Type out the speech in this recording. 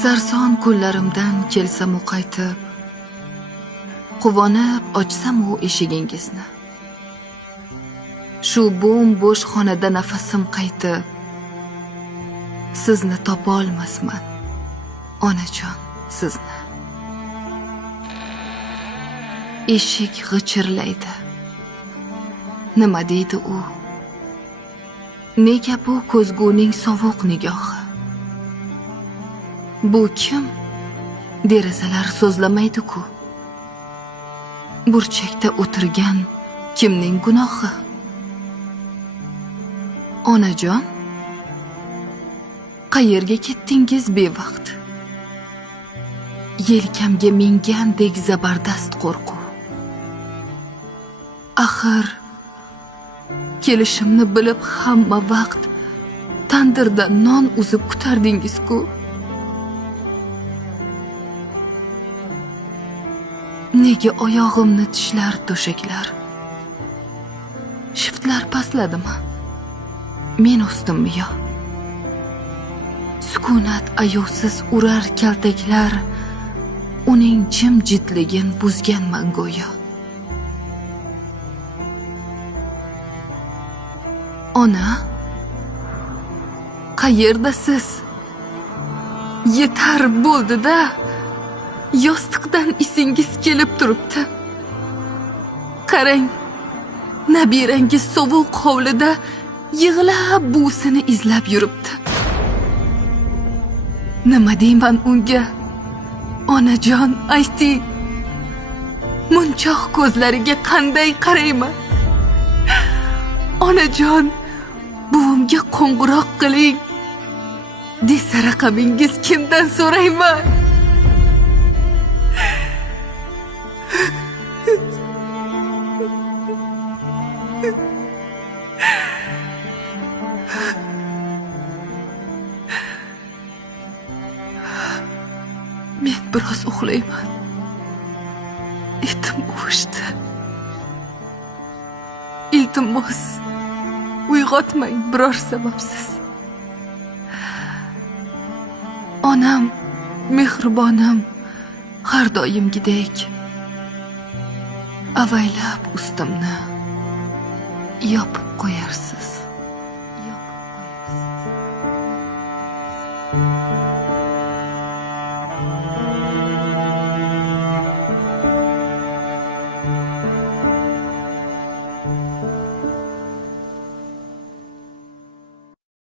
Sarson kunlarimdan kelsam u qaytib, quvonib ochsam u eshigingizni. Shu bo'sh xonada nafasim qaytib, sizni topa olmasman, onajon, sizni. Eshik g'ichirlaydi. Nima deydi u? Nega bu ko'zguning sovuq nigohi? Bu kim? Derazalar so'zlamaydi-ku. Burchakda o'tirgan kimning gunohi? Onajon, qayerga ketdingiz bevaqt? Yelkamga mingandek zabardast qo'rquv. Axir kelishimni bilib hamma vaqt tandirda non uzib kutardingiz-ku. Nega oyog'imni tishlar to'shaklar? Shiftlar pastladimi? Men o'stimmi yo? Sukunat ayovsiz urar kaltaklar, uning jimjitligin buzganman go'yo. Ona, qayerdasiz? Yetar bo'ldi-da. Yostiqdan isingiz kelib turibdi. Qarang, nabirangiz sovuq hovlida yig'lab buvsini izlab yuribdi. Nima deyman unga? Onajon, ayting. Munchoq ko'zlariga qanday qarayman? Onajon, buvimga qo'ng'iroq qiling. Desa raqamingiz kimdan so'rayman? Men biroz uxlayman. Etim o'shdi. Iltimos, uyg'otmang biror sababsiz. Onam, mehribonim, har doimgidek avaylab ustimni yopib qo'yarsiz.